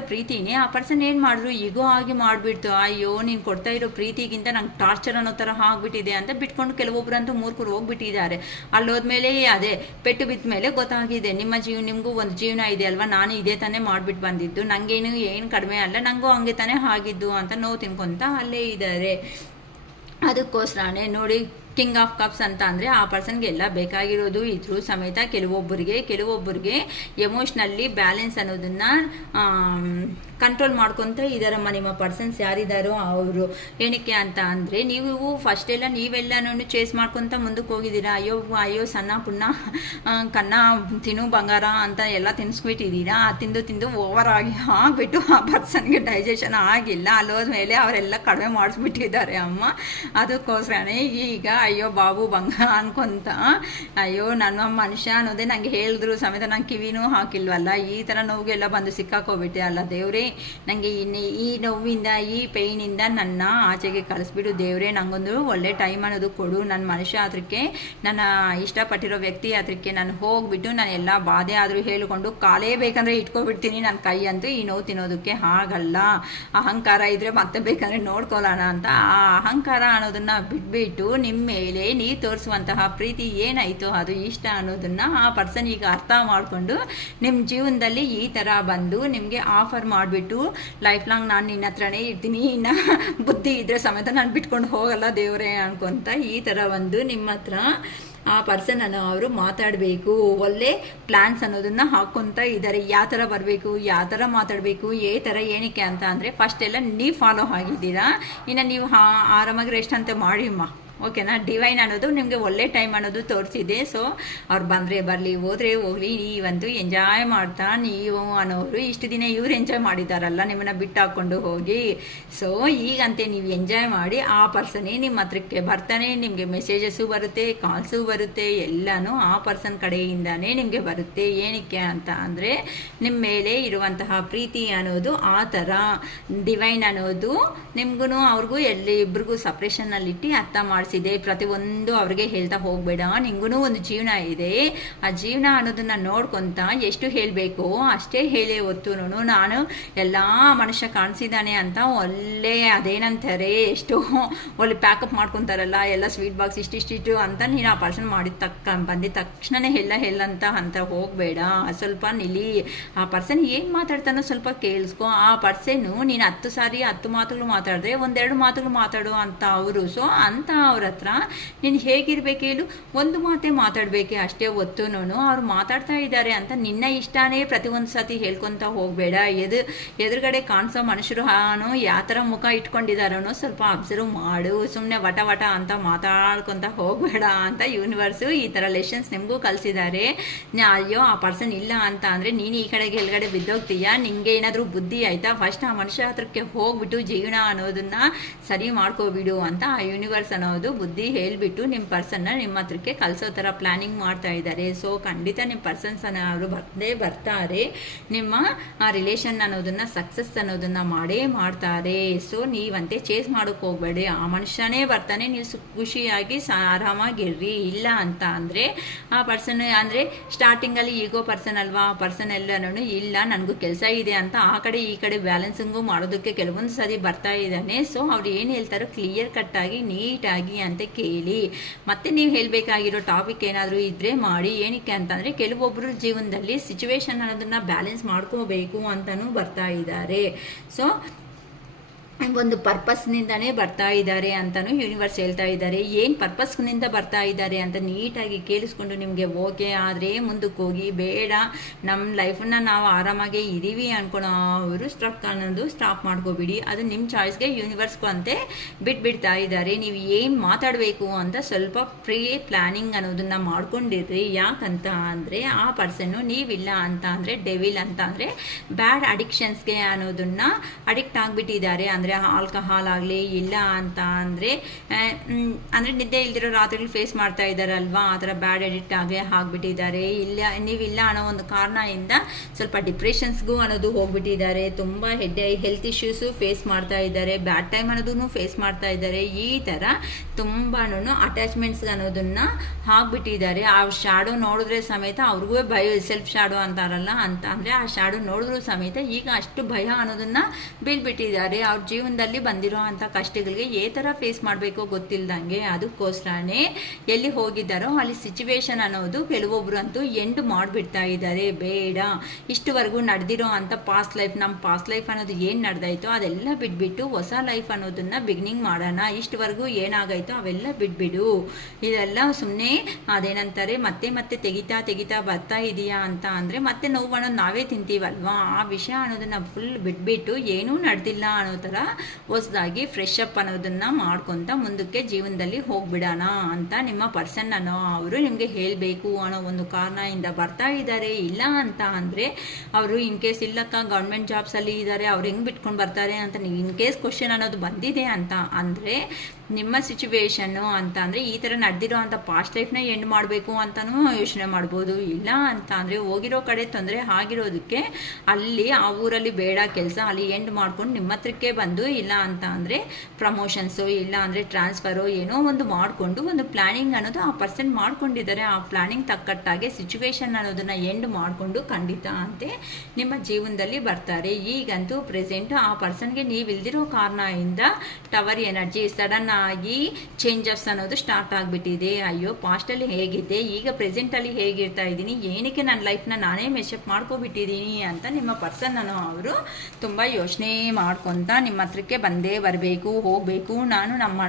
ಪ್ರೀತಿನೇ ಆ ಪರ್ಸನ್ ಏನು ಮಾಡಿದ್ರು ಈಗೋ ಆಗಿ ಮಾಡಿಬಿಡ್ತು, ಅಯ್ಯೋ ನೀನು ಕೊಡ್ತಾ ಇರೋ ಪ್ರೀತಿಗಿಂತ ನಂಗೆ ಟಾರ್ಚರ್ ಅನ್ನೋ ಥರ ಆಗ್ಬಿಟ್ಟಿದೆ ಅಂತ ಬಿಟ್ಕೊಂಡು ಕೆಲವೊಬ್ಬರಂತೂ ಮೂರ್ಖರು ಹೋಗ್ಬಿಟ್ಟಿದ್ದಾರೆ. ಅಲ್ಲೋದ್ಮೇಲೆ ಅದೇ ಪೆಟ್ಟು ಬಿದ್ದ ಮೇಲೆ ಗೊತ್ತಾಗಿದೆ ನಿಮಗೂ ಒಂದು ಜೀವನ ಇದೆ ಅಲ್ವಾ, ನಾನು ಇದೇ ತಾನೇ ಮಾಡಿಬಿಟ್ಟು ಬಂದಿದ್ದು, ಏನು ಕಡಿಮೆ ಅಲ್ಲ, ನನಗೂ ಹಂಗೆ ತಾನೇ ಆಗಿದ್ದು ಅಂತ ನೋವು ತಿನ್ಕೊಂತ ಅಲ್ಲೇ ಇದ್ದಾರೆ. ಅದಕ್ಕೋಸ್ಕರನೇ ನೋಡಿ ಕಿಂಗ್ ಆಫ್ ಕಪ್ಸ್ ಅಂತ ಅಂದರೆ ಆ ಪರ್ಸನ್ಗೆ ಎಲ್ಲ ಬೇಕಾಗಿರೋದು ಇದ್ರೂ ಸಮೇತ ಕೆಲವೊಬ್ಬರಿಗೆ ಎಮೋಷ್ನಲ್ಲಿ ಬ್ಯಾಲೆನ್ಸ್ ಅನ್ನೋದನ್ನು ಕಂಟ್ರೋಲ್ ಮಾಡ್ಕೊತ ಇದ್ದಾರಮ್ಮ ನಿಮ್ಮ ಪರ್ಸನ್ಸ್ ಯಾರಿದ್ದಾರೋ ಅವರು. ಏನಕ್ಕೆ ಅಂತ ಅಂದರೆ ನೀವು ಫಸ್ಟ್ ಎಲ್ಲ ನೀವೆಲ್ಲನೂ ಚೇಸ್ ಮಾಡ್ಕೊತ ಮುಂದಕ್ಕೆ ಹೋಗಿದ್ದೀರಾ. ಅಯ್ಯೋ ಸಣ್ಣ ಪುಣ್ಣ ಕನ್ನ ತಿನ್ನು ಬಂಗಾರ ಅಂತ ಎಲ್ಲ ತಿನ್ನಿಸ್ಬಿಟ್ಟಿದ್ದೀರಾ. ತಿಂದು ಓವರ್ ಆಗಿ ಆಗಿಬಿಟ್ಟು ಆ ಪರ್ಸನ್ಗೆ ಡೈಜೆಷನ್ ಆಗಿಲ್ಲ. ಅಲ್ಲೋದ್ಮೇಲೆ ಅವರೆಲ್ಲ ಕಡಿಮೆ ಮಾಡಿಸ್ಬಿಟ್ಟಿದ್ದಾರೆ ಅಮ್ಮ. ಅದಕ್ಕೋಸ್ಕರನೇ ಈಗ ಅಯ್ಯೋ ಬಾಬು ಬಂಗಾರ ಅನ್ಕೊಂತ ಅಯ್ಯೋ ನನ್ನ ಮನುಷ್ಯ ಅನ್ನೋದೇ ನಂಗೆ ಹೇಳಿದ್ರು ಸಮೇತ ನಂಗೆ ಕಿವಿನೂ ಹಾಕಿಲ್ವಲ್ಲ, ಈ ಥರ ನೋವಿಗೆಲ್ಲ ಬಂದು ಸಿಕ್ಕಾಕೋಬಿಟ್ಟೆ ಅಲ್ಲ ದೇವ್ರೇ, ನನಗೆ ಈ ನೋವಿಂದ ಈ ಪೇಯ್ನಿಂದ ನನ್ನ ಆಚೆಗೆ ಕಳಿಸ್ಬಿಡು ದೇವ್ರೇ, ನನಗೊಂದು ಒಳ್ಳೆ ಟೈಮ್ ಅನ್ನೋದು ಕೊಡು, ನನ್ನ ಮನುಷ್ಯ ಅದಕ್ಕೆ ನನ್ನ ಇಷ್ಟಪಟ್ಟಿರೋ ವ್ಯಕ್ತಿ ಅದಕ್ಕೆ ನಾನು ಹೋಗ್ಬಿಟ್ಟು ನಾನು ಎಲ್ಲ ಬಾಧೆ ಆದರೂ ಹೇಳಿಕೊಂಡು ಕಾಲೇ ಬೇಕಂದರೆ ಇಟ್ಕೊಬಿಡ್ತೀನಿ, ನನ್ನ ಕೈ ಅಂತೂ ಈ ನೋವು ತಿನ್ನೋದಕ್ಕೆ ಆಗಲ್ಲ. ಅಹಂಕಾರ ಇದ್ದರೆ ಮತ್ತೆ ಬೇಕಂದರೆ ನೋಡ್ಕೊಳ್ಳೋಣ ಅಂತ ಆ ಅಹಂಕಾರ ಅನ್ನೋದನ್ನು ಬಿಟ್ಬಿಟ್ಟು ನಿಮ್ಮ ಮೇಲೆ ನೀವು ತೋರಿಸುವಂತಹ ಪ್ರೀತಿ ಏನಾಯಿತು ಅದು ಇಷ್ಟ ಅನ್ನೋದನ್ನು ಆ ಪರ್ಸನ್ ಈಗ ಅರ್ಥ ಮಾಡಿಕೊಂಡು ನಿಮ್ಮ ಜೀವನದಲ್ಲಿ ಈ ಥರ ಬಂದು ನಿಮಗೆ ಆಫರ್ ಮಾಡಿಬಿಟ್ಟು ಲೈಫ್ ಲಾಂಗ್ ನಾನು ನಿನ್ನ ಹತ್ರನೇ ಇರ್ತೀನಿ, ಇನ್ನು ಬುದ್ಧಿ ಇದ್ದರೆ ಸಮೇತ ನಾನು ಬಿಟ್ಕೊಂಡು ಹೋಗಲ್ಲ ದೇವರೇ ಅನ್ಕೊಂತ ಈ ಥರ ಒಂದು ನಿಮ್ಮ ಹತ್ರ ಆ ಪರ್ಸನ್ ಅವರು ಮಾತಾಡಬೇಕು, ಒಳ್ಳೆ ಪ್ಲ್ಯಾನ್ಸ್ ಅನ್ನೋದನ್ನು ಹಾಕ್ಕೊತಾ ಇದ್ದಾರೆ. ಯಾವ ಥರ ಬರಬೇಕು, ಯಾವ ಥರ ಮಾತಾಡಬೇಕು, ಥರ ಏನಕ್ಕೆ ಅಂತ ಅಂದರೆ ಫಸ್ಟ್ ಎಲ್ಲ ನೀವು ಫಾಲೋ ಆಗಿದ್ದೀರಾ. ಇನ್ನು ನೀವು ಆರಾಮಾಗಿ ರೆಸ್ಟ್ ಅಂತ ಮಾಡಿಮ್ಮ, ಓಕೆನಾ. ಡಿವೈನ್ ಅನ್ನೋದು ನಿಮಗೆ ಒಳ್ಳೆ ಟೈಮ್ ಅನ್ನೋದು ತೋರಿಸಿದೆ. ಸೊ ಅವ್ರು ಬಂದರೆ ಬರಲಿ, ಹೋದರೆ ಹೋಗಲಿ, ನೀವಂತೂ ಎಂಜಾಯ್ ಮಾಡ್ತಾ ನೀವು ಅನ್ನೋರು ಇಷ್ಟು ದಿನ ಇವ್ರು ಎಂಜಾಯ್ ಮಾಡಿದಾರಲ್ಲ ನಿಮ್ಮನ್ನು ಬಿಟ್ಟು ಹಾಕ್ಕೊಂಡು ಹೋಗಿ. ಸೊ ಈಗಂತೆ ನೀವು ಎಂಜಾಯ್ ಮಾಡಿ, ಆ ಪರ್ಸನೇ ನಿಮ್ಮ ಹತ್ರಕ್ಕೆ ಬರ್ತಾನೆ, ನಿಮಗೆ ಮೆಸೇಜಸ್ಸು ಬರುತ್ತೆ, ಕಾಲ್ಸು ಬರುತ್ತೆ, ಎಲ್ಲನೂ ಆ ಪರ್ಸನ್ ಕಡೆಯಿಂದನೇ ನಿಮಗೆ ಬರುತ್ತೆ. ಏನಕ್ಕೆ ಅಂತ ಅಂದರೆ ನಿಮ್ಮ ಮೇಲೆ ಇರುವಂತಹ ಪ್ರೀತಿ ಅನ್ನೋದು ಆ ಥರ. ಡಿವೈನ್ ಅನ್ನೋದು ನಿಮ್ಗೂ ಅವ್ರಿಗೂ ಇಬ್ಬರಿಗೂ ಸಪ್ರೇಷನ್ನಲ್ಲಿಟ್ಟು ಅರ್ಥ ಮಾಡಿ ಪ್ರತಿಯೊಂದು ಅವ್ರಿಗೆ ಹೇಳ್ತಾ ಹೋಗ್ಬೇಡ, ನಿಂಗೂ ಒಂದು ಜೀವನ ಇದೆ, ಆ ಜೀವನ ಅನ್ನೋದನ್ನ ನೋಡ್ಕೊಂತ ಎಷ್ಟು ಹೇಳಬೇಕು ಅಷ್ಟೇ ಹೇಳಿ. ಹೊತ್ತು ನಾನು ಎಲ್ಲ ಮನುಷ್ಯ ಕಾಣಿಸಿದಾನೆ ಅಂತ ಒಳ್ಳೆ ಅದೇನಂತಾರೆ ಎಷ್ಟು ಒಳ್ಳೆ ಪ್ಯಾಕಪ್ ಮಾಡ್ಕೊತಾರಲ್ಲ, ಎಲ್ಲ ಸ್ವೀಟ್ ಬಾಕ್ಸ್ ಇಷ್ಟಿಷ್ಟು ಅಂತ ನೀನು ಆ ಪರ್ಸನ್ ಮಾಡಿದ ಬಂದಿದ ತಕ್ಷಣನೇ ಅಂತ ಹೋಗ್ಬೇಡ. ಸ್ವಲ್ಪ ನಿಲ್ಲಿ, ಆ ಪರ್ಸನ್ ಏನು ಮಾತಾಡ್ತಾನೋ ಸ್ವಲ್ಪ ಕೇಳಿಸ್ಕೊ. ಆ ಪರ್ಸನ್ನು ನೀನು 10 ಸಾರಿ 10 ಮಾತುಗಳು ಮಾತಾಡಿದ್ರೆ 1-2 ಮಾತುಗಳು ಮಾತಾಡು ಅಂತ ಅವರು. ಸೊ ಅಂತ ಅವ್ರ ಹತ್ರ ನೀನು ಹೇಗಿರ್ಬೇಕು ಹೇಳು, ಒಂದು ಮಾತೇ ಮಾತಾಡಬೇಕೆ ಅಷ್ಟೇ. ಹೊತ್ತುನು ಅವ್ರು ಮಾತಾಡ್ತಾ ಇದ್ದಾರೆ ಅಂತ ನಿನ್ನ ಇಷ್ಟನೇ ಪ್ರತಿಯೊಂದು ಸತಿ ಹೇಳ್ಕೊತ ಹೋಗಬೇಡ. ಎದುರುಗಡೆ ಕಾಣಿಸೋ ಮನುಷ್ಯರು ಯಾವ ಥರ ಮುಖ ಇಟ್ಕೊಂಡಿದ್ದಾರೋ ಸ್ವಲ್ಪ ಅಬ್ಸರ್ವ್ ಮಾಡು. ಸುಮ್ಮನೆ ವಟ ಅಂತ ಮಾತಾಡ್ಕೊತ ಹೋಗಬೇಡ ಅಂತ ಯೂನಿವರ್ಸು ಈ ಥರ ಲೆಸನ್ಸ್ ನಿಮಗೂ ಕಲಿಸಿದ್ದಾರೆ. ಅಯ್ಯೋ ಆ ಪರ್ಸನ್ ಇಲ್ಲ ಅಂತ ಅಂದರೆ ನೀನು ಈ ಕಡೆಗೆ ಎಲ್ಗಡೆ ಬಿದ್ದೋಗ್ತೀಯಾ, ನಿಂಗೆ ಏನಾದರೂ ಬುದ್ಧಿ ಆಯಿತಾ, ಫಸ್ಟ್ ಆ ಮನುಷ್ಯ ಹತ್ರಕ್ಕೆ ಹೋಗ್ಬಿಟ್ಟು ಜೀವನ ಅನ್ನೋದನ್ನ ಸರಿ ಮಾಡ್ಕೋಬಿಡು ಅಂತ ಆ ಯೂನಿವರ್ಸ್ ಅನ್ನೋದು ಬುದ್ಧಿ ಹೇಳಿಬಿಟ್ಟು ನಿಮ್ಮ ಪರ್ಸನ್ನ ನಿಮ್ಮ ಹತ್ರಕ್ಕೆ ಕಲಿಸೋ ಥರ ಪ್ಲಾನಿಂಗ್ ಮಾಡ್ತಾ ಇದ್ದಾರೆ. ಸೊ ಖಂಡಿತ ನಿಮ್ಮ ಪರ್ಸನ್ಸ್ ಅವರು ಬರ್ತಾರೆ, ನಿಮ್ಮ ಆ ರಿಲೇಷನ್ ಅನ್ನೋದನ್ನ ಸಕ್ಸಸ್ ಅನ್ನೋದನ್ನ ಮಾಡ್ತಾರೆ. ಸೊ ನೀವಂತೆ ಚೇಸ್ ಮಾಡೋಕೆ ಹೋಗ್ಬೇಡಿ, ಆ ಮನುಷ್ಯನೇ ಬರ್ತಾನೆ, ನೀವು ಖುಷಿಯಾಗಿ ಆರಾಮಾಗಿರ್ರಿ. ಇಲ್ಲ ಅಂತ ಅಂದರೆ ಆ ಪರ್ಸನ್ ಅಂದರೆ ಸ್ಟಾರ್ಟಿಂಗಲ್ಲಿ ಈಗೋ ಪರ್ಸನ್ ಅಲ್ವಾ, ಆ ಪರ್ಸನ್ ಎಲ್ಲನೂ ಇಲ್ಲ ನನಗೂ ಕೆಲಸ ಇದೆ ಅಂತ ಆ ಕಡೆ ಈ ಕಡೆ ಬ್ಯಾಲೆನ್ಸಿಂಗು ಮಾಡೋದಕ್ಕೆ ಕೆಲವೊಂದು ಸರಿ ಬರ್ತಾ ಇದ್ದಾನೆ. ಸೊ ಅವ್ರು ಏನು ಹೇಳ್ತಾರೋ ಕ್ಲಿಯರ್ ಕಟ್ಟಾಗಿ ನೀಟಾಗಿ ಅಂತ ಕೇಳಿ. ಮತ್ತೆ ನೀವು ಹೇಳಬೇಕಾಗಿರೋ ಟಾಪಿಕ್ ಏನಾದರೂ ಇದ್ದರೆ ಮಾಡಿ. ಏನಕ್ಕೆ ಅಂತಂದರೆ ಕೆಲವೊಬ್ಬರು ಜೀವನದಲ್ಲಿ ಸಿಚುವೇಶನ್ ಅನ್ನೋದನ್ನ ಬ್ಯಾಲೆನ್ಸ್ ಮಾಡ್ಕೋಬೇಕು ಅಂತಲೂ ಬರ್ತಾ ಇದ್ದಾರೆ. ಸೊ ಒಂದು ಪರ್ಪಸ್ನಿಂದನೇ ಬರ್ತಾ ಇದ್ದಾರೆ ಅಂತಲೂ ಯೂನಿವರ್ಸ್ ಹೇಳ್ತಾ ಇದ್ದಾರೆ. ಏನು ಪರ್ಪಸ್ನಿಂದ ಬರ್ತಾ ಇದ್ದಾರೆ ಅಂತ ನೀಟಾಗಿ ಕೇಳಿಸ್ಕೊಂಡು ನಿಮಗೆ ಓಕೆ ಆದರೆ ಮುಂದಕ್ಕೆ ಹೋಗಿ, ಬೇಡ ನಮ್ಮ ಲೈಫನ್ನ ನಾವು ಆರಾಮಾಗಿ ಇದ್ದೀವಿ ಅನ್ಕೊಳೋ ಅವರು ಸ್ಟಾಪ್ ಮಾಡ್ಕೋಬಿಡಿ. ಅದು ನಿಮ್ಮ ಚಾಯ್ಸ್ಗೆ ಯೂನಿವರ್ಸ್ಗೂ ಅಂತೆ ಬಿಟ್ಬಿಡ್ತಾ ಇದ್ದಾರೆ. ನೀವು ಏನು ಮಾತಾಡಬೇಕು ಅಂತ ಸ್ವಲ್ಪ ಪ್ರೀ ಪ್ಲ್ಯಾನಿಂಗ್ ಅನ್ನೋದನ್ನ ಮಾಡ್ಕೊಂಡಿರ್ರಿ. ಯಾಕಂತ ಅಂದರೆ ಆ ಪರ್ಸನ್ನು ನೀವಿಲ್ಲ ಅಂತ ಅಂದರೆ ಡೆವಿಲ್ ಅಂತ ಅಂದರೆ ಬ್ಯಾಡ್ ಅಡಿಕ್ಷನ್ಸ್ಗೆ ಅನ್ನೋದನ್ನ ಅಡಿಕ್ಟ್ ಆಗಿಬಿಟ್ಟಿದ್ದಾರೆ. ಅಂದರೆ ಆಲ್ಕಹಾಲ್ ಆಗಲಿ, ಇಲ್ಲ ಅಂತ ಅಂದರೆ ನಿದ್ದೆ ಇಲ್ದಿರೋ ರಾತ್ರಿಗಳು ಫೇಸ್ ಮಾಡ್ತಾ ಇದ್ದಾರಲ್ವಾ, ಆ ಥರ ಬ್ಯಾಡ್ ಎಡಿಕ್ಟ್ ಆಗಿಬಿಟ್ಟಿದ್ದಾರೆ. ನೀವಿಲ್ಲ ಅನ್ನೋ ಒಂದು ಕಾರಣದಿಂದ ಸ್ವಲ್ಪ ಡಿಪ್ರೆಷನ್ಸ್ಗೂ ಅನ್ನೋದು ಹೋಗ್ಬಿಟ್ಟಿದ್ದಾರೆ. ತುಂಬ ಹೆಲ್ತ್ ಇಶ್ಯೂಸು ಫೇಸ್ ಮಾಡ್ತಾ ಇದ್ದಾರೆ, ಬ್ಯಾಡ್ ಟೈಮ್ ಅನ್ನೋದನ್ನು ಫೇಸ್ ಮಾಡ್ತಾ ಇದ್ದಾರೆ. ಈ ಥರ ತುಂಬಾ ಅಟ್ಯಾಚ್ಮೆಂಟ್ಸ್ ಅನ್ನೋದನ್ನ ಹಾಕ್ಬಿಟ್ಟಿದ್ದಾರೆ. ಆ ಶಾಡೋ ನೋಡಿದ್ರೆ ಸಮೇತ ಅವ್ರಿಗೂ ಭಯ, ಸೆಲ್ಫ್ ಶಾಡೋ ಅಂತಾರಲ್ಲ ಅಂತ ಅಂದರೆ ಆ ಶಾಡೋ ನೋಡಿದ್ರು ಸಮೇತ ಈಗ ಅಷ್ಟು ಭಯ ಅನ್ನೋದನ್ನ ಬೀಳ್ಬಿಟ್ಟಿದ್ದಾರೆ. ಅವ್ರ ಜೀವನದಲ್ಲಿ ಬಂದಿರೋ ಅಂಥ ಕಷ್ಟಗಳಿಗೆ ಥರ ಫೇಸ್ ಮಾಡಬೇಕೋ ಗೊತ್ತಿಲ್ದಂಗೆ. ಅದಕ್ಕೋಸ್ಕರನೇ ಎಲ್ಲಿ ಹೋಗಿದ್ದಾರೋ ಅಲ್ಲಿ ಸಿಚುವೇಶನ್ ಅನ್ನೋದು ಕೆಲವೊಬ್ರು ಅಂತೂ ಎಂಡ್ ಮಾಡಿಬಿಡ್ತಾ ಇದ್ದಾರೆ. ಬೇಡ, ಇಷ್ಟುವರೆಗೂ ನಡೆದಿರೋ ಅಂಥ ನಮ್ಮ ಪಾಸ್ಟ್ ಲೈಫ್ ಅನ್ನೋದು ಏನು ನಡೆದಾಯ್ತೋ ಅದೆಲ್ಲ ಬಿಟ್ಬಿಟ್ಟು ಹೊಸ ಲೈಫ್ ಅನ್ನೋದನ್ನ ಬಿಗಿನಿಂಗ್ ಮಾಡೋಣ. ಇಷ್ಟುವರೆಗೂ ಏನಾಗಾಯ್ತೋ ಅವೆಲ್ಲ ಬಿಟ್ಬಿಡು. ಇದೆಲ್ಲ ಸುಮ್ಮನೆ ಅದೇನಂತಾರೆ ಮತ್ತೆ ತೆಗಿತಾ ಬರ್ತಾ ಇದೆಯಾ ಅಂತ ಅಂದರೆ ಮತ್ತೆ ನೋವು ಅನ್ನೋದು ನಾವೇ ತಿಂತೀವಲ್ವಾ. ಆ ವಿಷಯ ಅನ್ನೋದನ್ನ ಫುಲ್ ಬಿಟ್ಬಿಟ್ಟು ಏನೂ ನಡೆದಿಲ್ಲ ಅನ್ನೋ ಥರ ಹೊಸದಾಗಿ ಫ್ರೆಶ್ ಅಪ್ ಅನ್ನೋದನ್ನ ಮಾಡ್ಕೊತ ಮುಂದಕ್ಕೆ ಜೀವನದಲ್ಲಿ ಹೋಗ್ಬಿಡೋಣ ಅಂತ ನಿಮ್ಮ ಪರ್ಸನ್ ಅನ್ನೋ ಅವರು ನಿಮಗೆ ಹೇಳಬೇಕು ಅನ್ನೋ ಒಂದು ಕಾರಣದಿಂದ ಬರ್ತಾ ಇದ್ದಾರೆ. ಇಲ್ಲ ಅಂತ ಅಂದರೆ ಅವರು ಇನ್ ಕೇಸ್ ಇಲ್ಲಕ್ಕ ಗೌರ್ಮೆಂಟ್ ಜಾಬ್ಸಲ್ಲಿ ಇದ್ದಾರೆ, ಅವ್ರು ಹೆಂಗೆ ಬಿಟ್ಕೊಂಡು ಬರ್ತಾರೆ ಅಂತ ನೀವು ಇನ್ ಕೇಸ್ ಕ್ವಶನ್ ಅನ್ನೋದು ಬಂದಿದೆ ಅಂತ ಅಂದರೆ ನಿಮ್ಮ ಸಿಚುವೇಶನ್ನು ಅಂತ ಅಂದರೆ ಈ ಥರ ನಡೆದಿರೋ ಅಂಥ ಪಾಸ್ಟ್ ಲೈಫ್ನ ಎಂಡ್ ಮಾಡಬೇಕು ಅಂತಲೂ ಯೋಚನೆ ಮಾಡ್ಬೋದು. ಇಲ್ಲ ಅಂತ ಅಂದರೆ ಹೋಗಿರೋ ಕಡೆ ತೊಂದರೆ ಆಗಿರೋದಕ್ಕೆ ಅಲ್ಲಿ ಆ ಊರಲ್ಲಿ ಬೇಡ ಕೆಲಸ, ಅಲ್ಲಿ ಎಂಡ್ ಮಾಡ್ಕೊಂಡು ನಿಮ್ಮ ಹತ್ರಕ್ಕೆ ಬಂದು, ಇಲ್ಲ ಅಂತ ಅಂದರೆ ಪ್ರಮೋಷನ್ಸು, ಇಲ್ಲ ಅಂದರೆ ಟ್ರಾನ್ಸ್ಫರು ಏನೋ ಒಂದು ಮಾಡಿಕೊಂಡು ಒಂದು ಪ್ಲ್ಯಾನಿಂಗ್ ಅನ್ನೋದು ಆ ಪರ್ಸನ್ ಮಾಡ್ಕೊಂಡಿದ್ದಾರೆ. ಆ ಪ್ಲ್ಯಾನಿಂಗ್ ತಕ್ಕಟ್ಟಾಗೆ ಸಿಚುವೇಶನ್ ಅನ್ನೋದನ್ನು ಎಂಡ್ ಮಾಡಿಕೊಂಡು ಖಂಡಿತ ಅಂತೆ ನಿಮ್ಮ ಜೀವನದಲ್ಲಿ ಬರ್ತಾರೆ. ಈಗಂತೂ ಪ್ರೆಸೆಂಟ್ ಆ ಪರ್ಸನ್ಗೆ ನೀವು ಇಲ್ದಿರೋ ಕಾರಣದಿಂದ ಟವರ್ ಎನರ್ಜಿ ಸಡನ್ ಆಗಿ ಚೇಂಜಸ್ ಅನ್ನೋದು ಸ್ಟಾರ್ಟ್ ಆಗಿಬಿಟ್ಟಿದೆ. ಅಯ್ಯೋ ಪಾಸ್ಟಲ್ಲಿ ಹೇಗಿದ್ದೆ, ಈಗ ಪ್ರೆಸೆಂಟಲ್ಲಿ ಹೇಗಿರ್ತಾ ಇದ್ದೀನಿ, ಏನಕ್ಕೆ ನನ್ನ ಲೈಫ್ನ ನಾನೇ ಮೆಶಪ್ ಮಾಡ್ಕೊಬಿಟ್ಟಿದ್ದೀನಿ ಅಂತ ನಿಮ್ಮ ಪರ್ಸನ್ ಅವರು ತುಂಬ ಯೋಚನೆ ಮಾಡ್ಕೊತ ನಿಮ್ಮ ಹತ್ರಕ್ಕೆ ಬಂದೇ ಬರಬೇಕು, ಹೋಗಬೇಕು, ನಾನು ನಮ್ಮ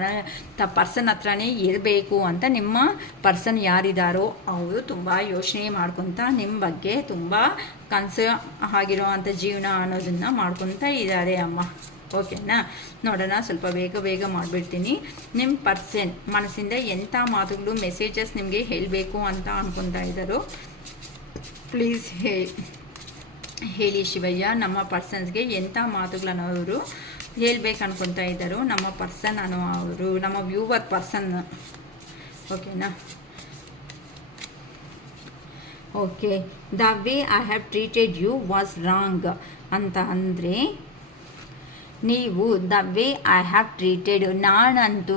ಪರ್ಸನ್ ಹತ್ರನೇ ಇರಬೇಕು ಅಂತ ನಿಮ್ಮ ಪರ್ಸನ್ ಯಾರಿದ್ದಾರೋ ಅವರು ತುಂಬ ಯೋಚನೆ ಮಾಡ್ಕೊತ ನಿಮ್ಮ ಬಗ್ಗೆ ತುಂಬ ಕನಸು ಆಗಿರೋ ಅಂಥ ಜೀವನ ಅನ್ನೋದನ್ನು ಮಾಡ್ಕೊತ ಇದ್ದಾರೆ ಅಮ್ಮ. ಓಕೆನಾ, ನೋಡೋಣ, ಸ್ವಲ್ಪ ಬೇಗ ಮಾಡಿಬಿಡ್ತೀನಿ. ನಿಮ್ಮ ಪರ್ಸನ್ ಮನಸ್ಸಿಂದ ಎಂಥ ಮಾತುಗಳು ಮೆಸೇಜಸ್ ನಿಮಗೆ ಹೇಳಬೇಕು ಅಂತ ಅಂದ್ಕೊತಾ ಇದ್ದಾರೋ ಪ್ಲೀಸ್ ಹೇಳಿ ಶಿವಯ್ಯ. ನಮ್ಮ ಪರ್ಸನ್ಸ್ಗೆ ಎಂಥ ಮಾತುಗಳನ್ನು ಅವರು ಹೇಳ್ಬೇಕು ಅನ್ಕೊತಾ ಇದ್ದಾರೋ ನಮ್ಮ ಪರ್ಸನ್ ಅನ್ನೋ ಅವರು, ನಮ್ಮ ವ್ಯೂವರ್ ಪರ್ಸನ್. ಓಕೆನಾ, okay. The way I have treated you was wrong ಅಂತ ಅಂದರೆ, ನೀವು the way I have treated, ನಾನಂತೂ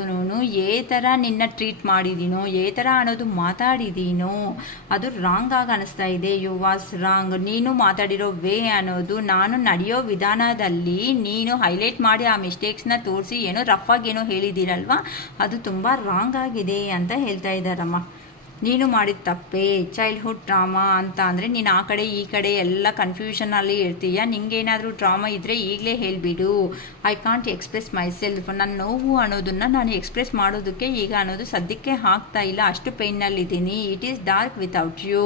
ಥರ ನಿನ್ನ ಟ್ರೀಟ್ ಮಾಡಿದ್ದೀನೋ, ಥರ ಅನ್ನೋದು ಮಾತಾಡಿದ್ದೀನೋ ಅದು ರಾಂಗ್ ಆಗಿ ಅನಿಸ್ತಾ ಇದೆ. You was wrong. ನೀನು ಮಾತಾಡಿರೋ ವೇ ಅನ್ನೋದು, ನಾನು ನಡೆಯೋ ವಿಧಾನದಲ್ಲಿ ನೀನು ಹೈಲೈಟ್ ಮಾಡಿ ಆ ಮಿಸ್ಟೇಕ್ಸ್ನ ತೋರಿಸಿ ಏನೋ ರಫ್ ಆಗಿ ಏನೋ ಹೇಳಿದ್ದೀರಲ್ವ, ಅದು ತುಂಬ ರಾಂಗ್ ಆಗಿದೆ ಅಂತ ಹೇಳ್ತಾ ಇದ್ದಾರಮ್ಮ. ನೀನು ಮಾಡಿದ ತಪ್ಪೇ, ಚೈಲ್ಡ್ಹುಡ್ ಟ್ರಾಮಾ ಅಂತ ಅಂದರೆ ನೀನು ಆ ಕಡೆ ಈ ಕಡೆ ಎಲ್ಲ ಕನ್ಫ್ಯೂಷನಲ್ಲಿ ಇರ್ತೀಯ. ನಿಂಗೇನಾದರೂ ಟ್ರಾಮಾ ಇದ್ದರೆ ಈಗಲೇ ಹೇಳಿಬಿಡು. I can't express myself. ನನ್ನ ನೋವು ಅನ್ನೋದನ್ನು ನಾನು ಎಕ್ಸ್ಪ್ರೆಸ್ ಮಾಡೋದಕ್ಕೆ ಈಗ ಅನ್ನೋದು ಸದ್ಯಕ್ಕೆ ಆಗ್ತಾ ಇಲ್ಲ, ಅಷ್ಟು ಪೇಯ್ನಲ್ಲಿದ್ದೀನಿ. It is dark without you.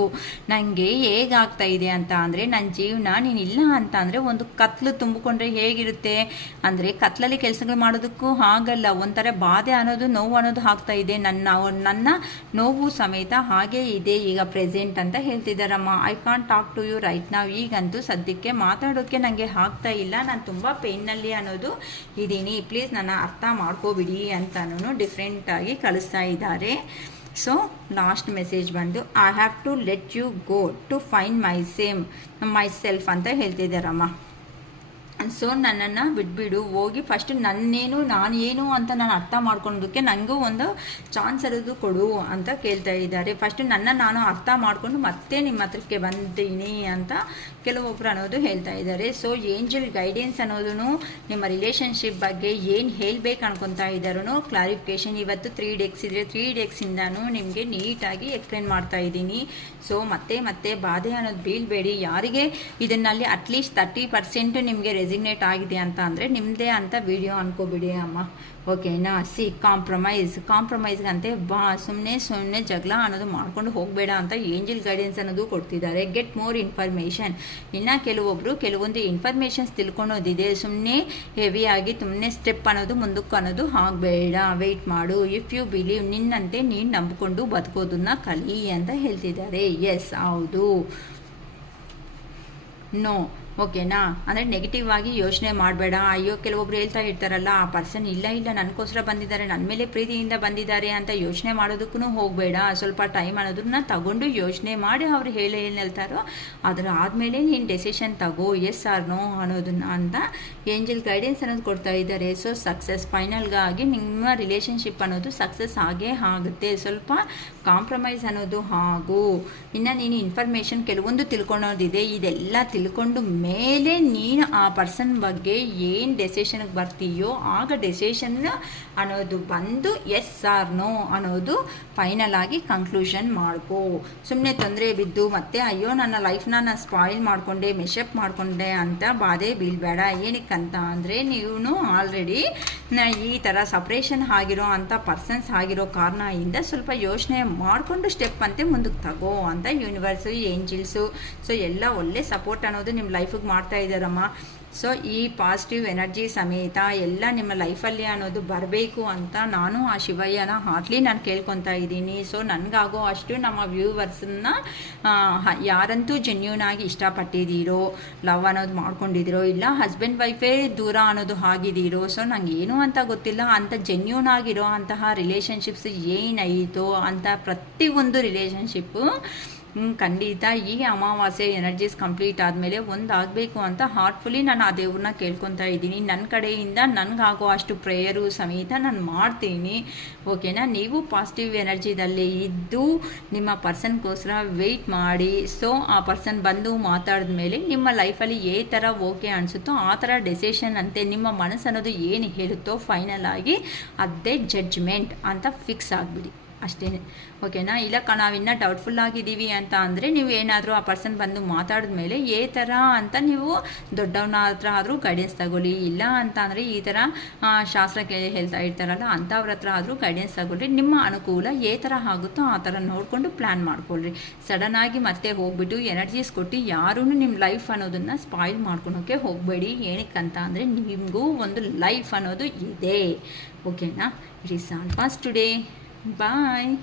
ನನಗೆ ಹೇಗಾಗ್ತಾ ಇದೆ ಅಂತ ಅಂದರೆ, ನನ್ನ ಜೀವನ ನೀನಿಲ್ಲ ಅಂತ ಅಂದರೆ ಒಂದು ಕತ್ಲು ತುಂಬಿಕೊಂಡ್ರೆ ಹೇಗಿರುತ್ತೆ ಅಂದರೆ, ಕತ್ಲಲ್ಲಿ ಕೆಲಸಗಳು ಮಾಡೋದಕ್ಕೂ ಆಗಲ್ಲ. ಒಂಥರ ಬಾಧೆ ಅನ್ನೋದು, ನೋವು ಅನ್ನೋದು ಆಗ್ತಾ ಇದೆ. ನನ್ನ ನೋವು ಸಮೇತ ಹಾಗೆ ಇದೆ ಈಗ ಪ್ರೆಸೆಂಟ್ ಅಂತ ಹೇಳ್ತಿದ್ದಾರಮ್ಮ. I can't talk to you right now. ಈಗಂತೂ ಸದ್ಯಕ್ಕೆ ಮಾತಾಡೋಕ್ಕೆ ನನಗೆ ಆಗ್ತಾ ಇಲ್ಲ, ನಾನು ತುಂಬ ಪೇಯ್ನಲ್ಲಿ ಅನ್ನೋದು ಇದ್ದೀನಿ, ಪ್ಲೀಸ್ ನನ್ನ ಅರ್ಥ ಮಾಡ್ಕೋಬಿಡಿ ಅಂತನೂ ಡಿಫ್ರೆಂಟಾಗಿ ಕಳಿಸ್ತಾ ಇದ್ದಾರೆ. ಸೊ ಲಾಸ್ಟ್ ಮೆಸೇಜ್ ಬಂದು, I have to let you go to find myself ಅಂತ ಹೇಳ್ತಿದ್ದಾರಮ್ಮ. ಸೊ ನನ್ನನ್ನು ಬಿಟ್ಬಿಡು, ಹೋಗಿ ಫಸ್ಟ್ ನಾನೇನು ಅಂತ ನಾನು ಅರ್ಥ ಮಾಡ್ಕೊಳೋದಕ್ಕೆ ನನಗೂ ಒಂದು ಚಾನ್ಸ್ ಇರೋದು ಕೊಡು ಅಂತ ಕೇಳ್ತಾ ಇದ್ದಾರೆ. ಫಸ್ಟ್ ನಾನು ಅರ್ಥ ಮಾಡಿಕೊಂಡು ಮತ್ತೆ ನಿಮ್ಮ ಹತ್ರಕ್ಕೆ ಬಂದೀನಿ ಅಂತ ಕೆಲವೊಬ್ಬರು ಅನ್ನೋದು ಹೇಳ್ತಾ ಇದ್ದಾರೆ. ಸೊ ಏಂಜಲ್ ಗೈಡೆನ್ಸ್ ಅನ್ನೋದು ನಿಮ್ಮ ರಿಲೇಷನ್ಶಿಪ್ ಬಗ್ಗೆ ಏನು ಹೇಳಬೇಕು ಅನ್ಕೊತಾ ಇದ್ದಾರೋ ಕ್ಲಾರಿಫಿಕೇಷನ್ ಇವತ್ತು 3 ಡೇಸ್ ಇದ್ರೆ 3 ಡೇಸಿಂದನೂ ನಿಮಗೆ ನೀಟಾಗಿ ಎಕ್ಸ್ಪ್ಲೇನ್ ಮಾಡ್ತಾ ಇದ್ದೀನಿ. ಸೊ ಮತ್ತೆ ಬಾಧೆ ಅನ್ನೋದು ಬೀಳಬೇಡಿ. ಯಾರಿಗೆ ಇದನ್ನಲ್ಲಿ ಅಟ್ಲೀಸ್ಟ್ 30% ನಿಮಗೆ ರೆಸಿಗ್ನೇಟ್ ಆಗಿದೆ ಅಂತ ಅಂದರೆ ನಿಮ್ಮದೇ ಅಂತ ವಿಡಿಯೋ ಅನ್ಕೋಬಿಡಿ ಅಮ್ಮ. ಓಕೆನಾ. ಕಾಂಪ್ರಮೈಸ್ಗಂತೆ ಸುಮ್ಮನೆ ಜಗಳ ಅನ್ನೋದು ಮಾಡ್ಕೊಂಡು ಹೋಗಬೇಡ ಅಂತ ಏಂಜಲ್ ಗೈಡೆನ್ಸ್ ಅನ್ನೋದು ಕೊಡ್ತಿದ್ದಾರೆ. Get more information. ಇನ್ನು ಕೆಲವೊಂದು ಇನ್ಫಾರ್ಮೇಷನ್ಸ್ ತಿಳ್ಕೊಳೋದಿದೆ. ಸುಮ್ಮನೆ ಹೆವಿಯಾಗಿ ಸುಮ್ಮನೆ ಸ್ಟೆಪ್ ಅನ್ನೋದು ಮುಂದಕ್ಕೆ ಅನ್ನೋದು ಆಗಬೇಡ, ವೆಯ್ಟ್ ಮಾಡು. ಇಫ್ ಯು ಬಿಲೀವ್, ನಿನ್ನಂತೆ ನೀನು ನಂಬಿಕೊಂಡು ಬದುಕೋದನ್ನ ಕಲಿ ಅಂತ ಹೇಳ್ತಿದ್ದಾರೆ. ಎಸ್, ಹೌದು, ನೋ. ಓಕೆನಾ. ಅಂದರೆ ನೆಗೆಟಿವ್ ಆಗಿ ಯೋಚನೆ ಮಾಡಬೇಡ. ಅಯ್ಯೋ ಕೆಲವೊಬ್ರು ಹೇಳ್ತಾ ಇರ್ತಾರಲ್ಲ, ಆ ಪರ್ಸನ್ ಇಲ್ಲ ನನಗೋಸ್ಕರ ಬಂದಿದ್ದಾರೆ, ನನ್ನ ಮೇಲೆ ಪ್ರೀತಿಯಿಂದ ಬಂದಿದ್ದಾರೆ ಅಂತ ಯೋಚನೆ ಮಾಡೋದಕ್ಕೂ ಹೋಗಬೇಡ. ಸ್ವಲ್ಪ ಟೈಮ್ ಅನ್ನೋದನ್ನ ತಗೊಂಡು ಯೋಚನೆ ಮಾಡಿ ಅವ್ರು ಏನು ಹೇಳ್ತಾರೋ ಅದರ ಆದಮೇಲೆ ನೀನು ಡೆಸಿಷನ್ ತಗೋ, ಎಸ್ ಆರ್ ನೋ ಅನ್ನೋದನ್ನ ಅಂತ ಏಂಜಲ್ ಗೈಡೆನ್ಸ್ ಅನ್ನೋದು ಕೊಡ್ತಾ ಇದ್ದಾರೆ. ಸೊ ಸಕ್ಸಸ್ ಫೈನಲ್ಗಾಗಿ ನಿಮ್ಮ ರಿಲೇಷನ್ಶಿಪ್ ಅನ್ನೋದು ಸಕ್ಸಸ್ ಆಗೇ ಆಗುತ್ತೆ. ಸ್ವಲ್ಪ ಕಾಂಪ್ರಮೈಸ್ ಅನ್ನೋದು ಹಾಗೂ ಇನ್ನು ನೀನು ಇನ್ಫಾರ್ಮೇಷನ್ ಕೆಲವೊಂದು ತಿಳ್ಕೊಳೋದಿದೆ. ಇದೆಲ್ಲ ತಿಳ್ಕೊಂಡು ಮೇಲೆ ನೀನು ಆ ಪರ್ಸನ್ ಬಗ್ಗೆ ಏನು ಡೆಸಿಷನ್ಗೆ ಬರ್ತೀಯೋ ಆಗ ಡೆಸಿಷನ್ ಅನ್ನೋದು ಬಂದು ಎಸ್ ಆರ್ ನೋ ಅನ್ನೋದು ಫೈನಲ್ ಆಗಿ ಕನ್ಕ್ಲೂಷನ್ ಮಾಡ್ಕೋ. ಸುಮ್ಮನೆ ತೊಂದರೆ ಬಿದ್ದು ಮತ್ತೆ ಅಯ್ಯೋ ನನ್ನ ಲೈಫ್ನ ನಾನು ಸ್ಪಾಯಿಲ್ ಮಾಡಿಕೊಂಡೆ, ಮೆಶಪ್ ಮಾಡಿಕೊಂಡೆ ಅಂತ ಬಾಧೆ ಬೀಳಬೇಡ. ಏನಕ್ಕಂತ ಅಂದರೆ ನೀವು ಆಲ್ರೆಡಿ ಈ ಥರ ಸಪ್ರೇಷನ್ ಆಗಿರೋ ಅಂಥ ಪರ್ಸನ್ಸ್ ಆಗಿರೋ ಕಾರಣದಿಂದ ಸ್ವಲ್ಪ ಯೋಚನೆ ಮಾಡಿಕೊಂಡು ಸ್ಟೆಪ್ ಅಂತೆ ಮುಂದಕ್ಕೆ ತಗೋ ಅಂತ ಯೂನಿವರ್ಸು, ಏಂಜಲ್ಸು ಸೊ ಎಲ್ಲ ಒಳ್ಳೆ ಸಪೋರ್ಟ್ ಅನ್ನೋದು ನಿಮ್ಮ ಲೈಫಿಗೆ ಮಾಡ್ತಾ ಇದ್ದಾರಮ್ಮ. ಸೊ ಈ ಪಾಸಿಟಿವ್ ಎನರ್ಜಿ ಸಮೇತ ಎಲ್ಲ ನಿಮ್ಮ ಲೈಫಲ್ಲಿ ಅನ್ನೋದು ಬರಬೇಕು ಅಂತ ನಾನು ಆ ಶಿವಯ್ಯನ ಹಾರ್ಟ್ಲಿ ನಾನು ಕೇಳ್ಕೊತಾ ಇದ್ದೀನಿ. ಸೊ ನನಗಾಗೋ ಅಷ್ಟು ನಮ್ಮ ವ್ಯೂವರ್ಸನ್ನ ಯಾರಂತೂ ಜೆನ್ಯೂನ್ ಆಗಿ ಇಷ್ಟಪಟ್ಟಿದ್ದೀರೋ, ಲವ್ ಅನ್ನೋದು ಮಾಡ್ಕೊಂಡಿದ್ದೀರೋ, ಇಲ್ಲ ಹಸ್ಬೆಂಡ್ ವೈಫೇ ದೂರ ಅನ್ನೋದು ಆಗಿದ್ದೀರೋ, ಸೊ ನಂಗೆ ಏನು ಅಂತ ಗೊತ್ತಿಲ್ಲ, ಅಂತ ಜೆನ್ಯೂನ್ ಆಗಿರೋ ಅಂತಹ ರಿಲೇಷನ್ಶಿಪ್ಸ್ ಏನಾಯಿತೋ ಅಂತ ಪ್ರತಿಯೊಂದು ರಿಲೇಷನ್ಶಿಪ್ಪು ಖಂಡಿತ ಈ ಅಮಾವಾಸ್ಯೆ ಎನರ್ಜೀಸ್ ಕಂಪ್ಲೀಟ್ ಆದಮೇಲೆ ಒಂದಾಗಬೇಕು ಅಂತ ಹಾರ್ಟ್ಫುಲಿ ನಾನು ಆ ದೇವ್ರನ್ನ ಕೇಳ್ಕೊತಾ ಇದ್ದೀನಿ. ನನ್ನ ಕಡೆಯಿಂದ ನನಗಾಗೋ ಅಷ್ಟು ಪ್ರೇಯರು ಸಮೇತ ನಾನು ಮಾಡ್ತೀನಿ. ಓಕೆನಾ? ನೀವು ಪಾಸಿಟಿವ್ ಎನರ್ಜಿದಲ್ಲೇ ಇದ್ದು ನಿಮ್ಮ ಪರ್ಸನ್ಗೋಸ್ಕರ ವೆಯ್ಟ್ ಮಾಡಿ. ಸೊ ಆ ಪರ್ಸನ್ ಬಂದು ಮಾತಾಡಿದ ಮೇಲೆ ನಿಮ್ಮ ಲೈಫಲ್ಲಿ ಏ ಥರ ಓಕೆ ಅನಿಸುತ್ತೋ ಆ ಥರ ಡೆಸಿಷನ್ ಅಂತೆ ನಿಮ್ಮ ಮನಸ್ಸು ಅನ್ನೋದು ಏನು ಹೇಳುತ್ತೋ ಫೈನಲ್ ಆಗಿ ಅದೇ ಜಡ್ಜ್ಮೆಂಟ್ ಅಂತ ಫಿಕ್ಸ್ ಆಗಿಬಿಡಿ ಅಷ್ಟೇ. ಓಕೆನಾ? ಇಲ್ಲ ನಾವಿನ್ನೂ ಡೌಟ್ಫುಲ್ ಆಗಿದ್ದೀವಿ ಅಂತ ಅಂದರೆ ನೀವು ಏನಾದರೂ ಆ ಪರ್ಸನ್ ಬಂದು ಮಾತಾಡಿದ ಮೇಲೆ ಏ ಥರ ಅಂತ ನೀವು ದೊಡ್ಡವನ ಹತ್ರ ಆದರೂ ಗೈಡೆನ್ಸ್ ತಗೊಳ್ಳಿ. ಇಲ್ಲ ಅಂತ ಅಂದರೆ ಈ ಥರ ಶಾಸ್ತ್ರಕ್ಕೆ ಹೇಳ್ತಾ ಇರ್ತಾರಲ್ಲ ಅಂಥವ್ರ ಹತ್ರ ಆದರೂ ಗೈಡೆನ್ಸ್ ತಗೊಳ್ಳಿ. ನಿಮ್ಮ ಅನುಕೂಲ ಏ ಥರ ಆಗುತ್ತೋ ಆ ಥರ ನೋಡಿಕೊಂಡು ಪ್ಲ್ಯಾನ್ ಮಾಡ್ಕೊಳ್ರಿ. ಸಡನ್ನಾಗಿ ಮತ್ತೆ ಹೋಗ್ಬಿಟ್ಟು ಎನರ್ಜೀಸ್ ಕೊಟ್ಟು ಯಾರೂ ನಿಮ್ಮ ಲೈಫ್ ಅನ್ನೋದನ್ನು ಸ್ಪಾಯ್ಲ್ ಮಾಡ್ಕೊಳೋಕ್ಕೆ ಹೋಗಬೇಡಿ. ಏನಕ್ಕಂತ ಅಂದರೆ ನಿಮಗೂ ಒಂದು ಲೈಫ್ ಅನ್ನೋದು ಇದೆ. ಓಕೆನಾ? It is all fast today. Bye.